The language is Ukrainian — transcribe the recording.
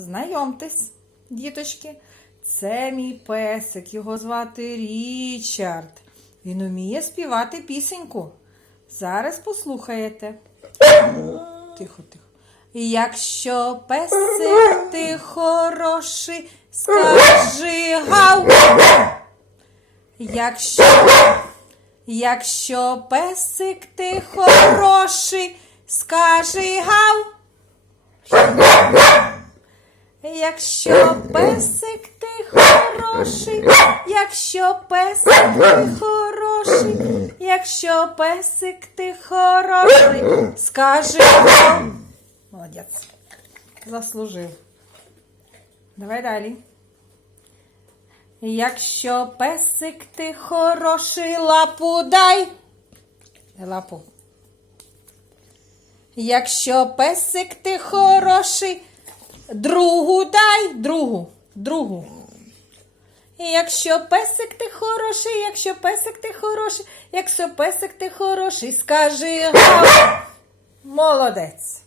Знайомтесь, діточки. Це мій песик, його звати Річард. Він уміє співати пісеньку. Зараз послухаєте. Тихо, тихо. Якщо песик ти хороший, скажи гав. Якщо, якщо песик ти хороший, скажи гав. Якщо песик ти хороший, якщо песик ти хороший, якщо песик ти хороший, скажи. гав. Молодець. Заслужив. Давай далі. Якщо песик ти хороший, лапу. Дай Лапу. Якщо песик ти хороший, другу дай, другу, другу. Якщо песик ти хороший, якщо песик ти хороший, якщо песик ти хороший, скажи гав. Молодець.